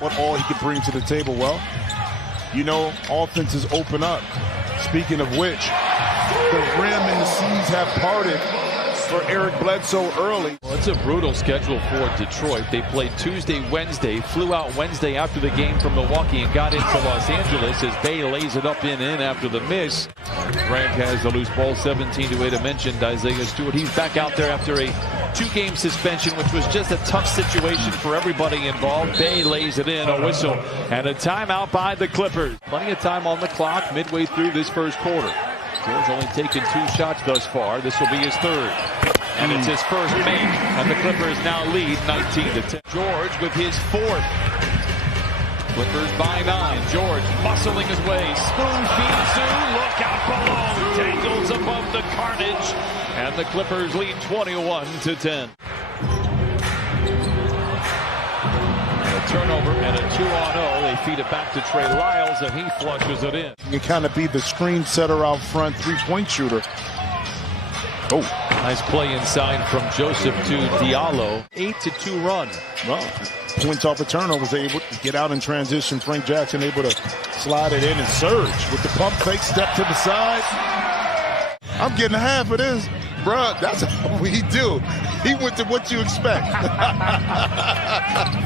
What all he can bring to the table. Well, you know, offenses open up. Speaking of which, the rim and the seas have parted for Eric Bledsoe early. Well, it's a brutal schedule for Detroit. They played Tuesday, Wednesday, flew out Wednesday after the game from Milwaukee and got into Los Angeles as Bay lays it up in after the miss. Grant has the loose ball, 17-8. I mentioned Isaiah Stewart. He's back out there after a 2-game suspension, which was just a tough situation for everybody involved. Bay lays it in, a whistle, and a timeout by the Clippers. Plenty of time on the clock midway through this first quarter. George only taken 2 shots thus far. This will be his third. And it's his first make. And the Clippers now lead 19-10. George with his fourth. Clippers by 9. George muscling his way. Spoon feeds Zoo. Look out below. Dangles above the carnage. And the Clippers lead 21-10. Turnover and a 2-on-0. They feed it back to Trey Lyles, and he flushes it in. You kind of be the screen setter out front, 3-point shooter. Oh, nice play inside from Joseph to Diallo. 8-2 run. Well, points off a turnover, was able to get out in transition. Frank Jackson able to slide it in and surge with the pump fake, step to the side. I'm getting half of this. Bruh, that's what we do. He went to what you expect.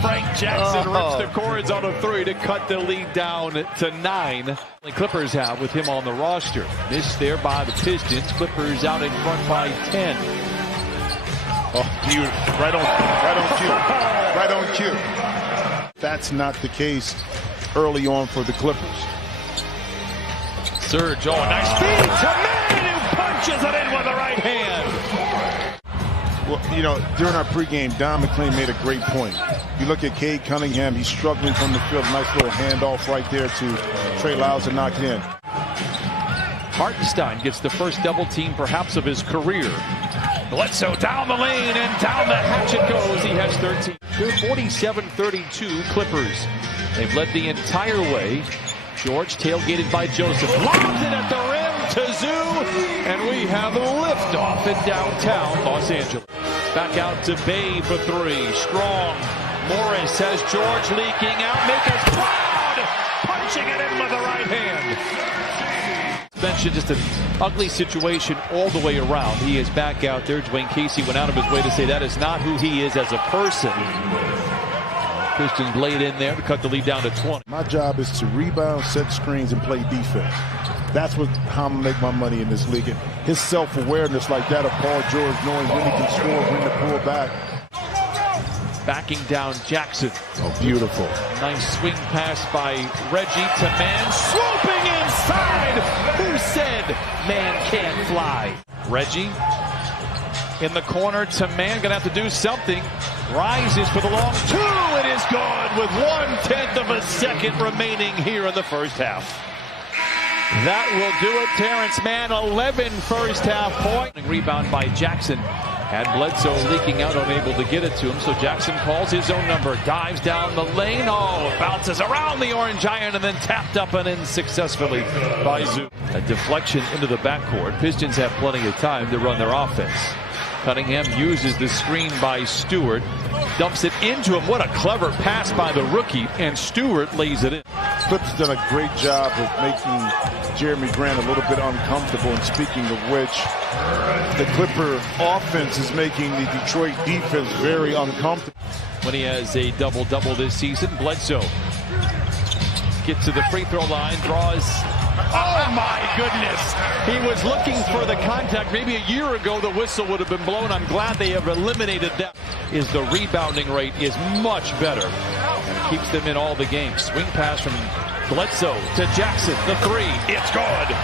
Frank Jackson rips the cords on a 3 to cut the lead down to 9. The Clippers have with him on the roster. Missed there by the Pistons. Clippers out in front by 10. Oh, beautiful. Right on cue. Right on cue. That's not the case early on for the Clippers. Serge, nice speed to man who punches it in with the right hand. Well, you know, during our pregame, Don McLean made a great point. You look at Cade Cunningham, he's struggling from the field. Nice little handoff right there to Trey Lyles to knock it in. Hartenstein gets the first double team perhaps of his career. Bledsoe down the lane and down the hatchet goes. He has 13. 47-32 Clippers. They've led the entire way. George tailgated by Joseph. Lobs it at the rim to Zoo. And we have a liftoff in downtown Los Angeles. Back out to Bay for 3. Strong. Morris has George leaking out. Make us proud. Punching it in with the right hand. Suspension, just an ugly situation all the way around. He is back out there. Dwayne Casey went out of his way to say that is not who he is as a person. Pistons laid in there to cut the lead down to 20. My job is to rebound, set screens, and play defense. That's how I'm going to make my money in this league. And his self-awareness like that of Paul George, knowing when he can score, when to pull back. Backing down Jackson. Oh, beautiful. Nice swing pass by Reggie to Man. Swooping inside. Who said man can't fly? Reggie in the corner to Man. Going to have to do something. Rises for the long 2. It is good with 1/10 of a second remaining here in the first half. That will do it. Terrence Mann, 11 first half point. Rebound by Jackson. Had Bledsoe leaking out, unable to get it to him. So Jackson calls his own number. Dives down the lane. Bounces around the orange iron and then tapped up and in successfully by Zoo. A deflection into the backcourt. Pistons have plenty of time to run their offense. Cunningham uses the screen by Stewart. Dumps it into him. What a clever pass by the rookie. And Stewart lays it in. Clips done a great job of making Jeremy Grant a little bit uncomfortable. And speaking of which, the Clipper offense is making the Detroit defense very uncomfortable. When he has a double-double this season, Bledsoe gets to the free throw line, draws. Oh my goodness! He was looking for the contact. Maybe a year ago the whistle would have been blown. I'm glad they have eliminated that. The rebounding rate is much better. And it keeps them in all the games. Swing pass from Bledsoe to Jackson. The 3. It's good.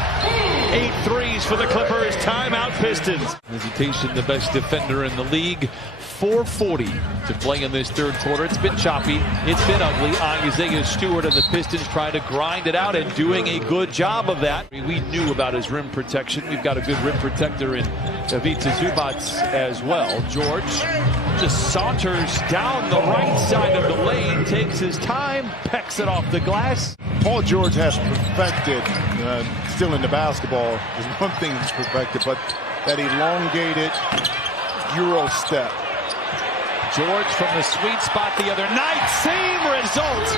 8 threes for the Clippers. Timeout Pistons. Hesitation, the best defender in the league. 4:40 to play in this third quarter. It's been choppy. It's been ugly. Isaiah Stewart and the Pistons trying to grind it out and doing a good job of that. We knew about his rim protection. We've got a good rim protector in Ivica Zubac as well. George just saunters down the right side of the lane, takes his time, pecks it off the glass. Paul George has perfected, still in the basketball, is one thing he's perfected, but that elongated Euro step. George from the sweet spot the other night. Same result.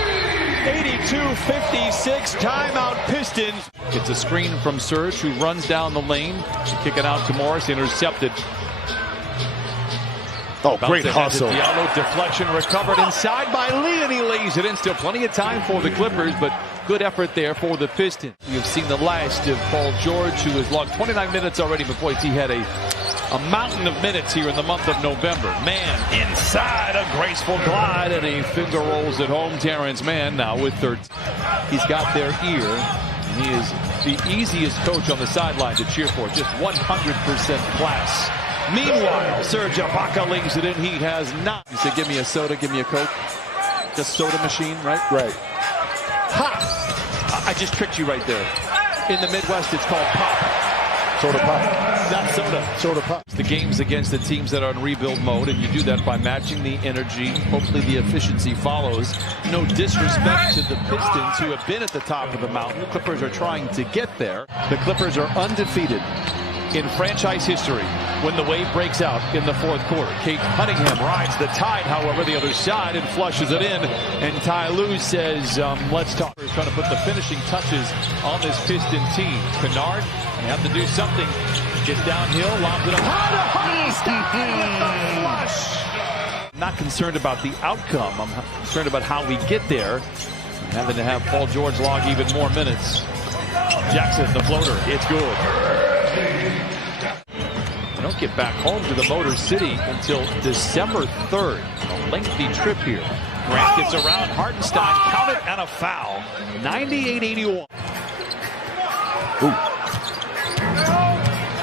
82-56. Timeout Pistons. It's a screen from Serge, who runs down the lane. Kick it out to Morris. Intercepted. Oh, great hustle. Diallo, deflection recovered inside by Lee, and he lays it in. Still plenty of time for the Clippers, but good effort there for the Pistons. You've seen the last of Paul George, who has logged 29 minutes already before he had a mountain of minutes here in the month of November. Man, inside, a graceful glide, and he finger rolls it home. Terrence Mann now with 13. He's got their ear. He is the easiest coach on the sideline to cheer for. Just 100% class. Meanwhile, Serge Ibaka lays it in. He has not. He said, give me a soda, give me a Coke. Just soda machine, right? Right. Ha! I just tricked you right there. In the Midwest, it's called pop. Soda pop. Not soda. Soda pop. The games against the teams that are in rebuild mode, and you do that by matching the energy. Hopefully the efficiency follows. No disrespect to the Pistons, who have been at the top of the mountain. The Clippers are trying to get there. The Clippers are undefeated in franchise history when the wave breaks out in the fourth quarter. Kate Cunningham rides the tide, however, the other side, and flushes it in. And Ty Lue says, let's talk. We're trying to put the finishing touches on this Piston team. Kennard, you have to do something. Gets downhill, lobs it up. Hartenstein with the flush. I'm not concerned about the outcome. I'm concerned about how we get there. Having to have Paul George log even more minutes. Jackson, the floater, it's good. They don't get back home to the Motor City until December 3rd. A lengthy trip here. Grant gets around Hartenstein, count it, and a foul. 98-81.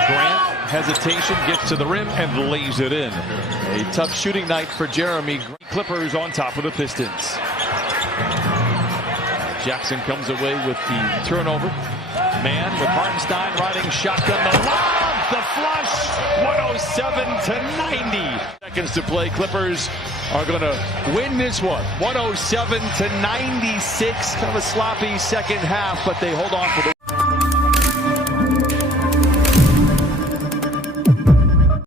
Grant, hesitation, gets to the rim and lays it in. A tough shooting night for Jeremy. Clippers on top of the Pistons. Jackson comes away with the turnover. Man with Hartenstein riding shotgun. The lob, the flush, 107-90. Seconds to play. Clippers are going to win this one, 107-96. Kind of a sloppy second half, but they hold on for the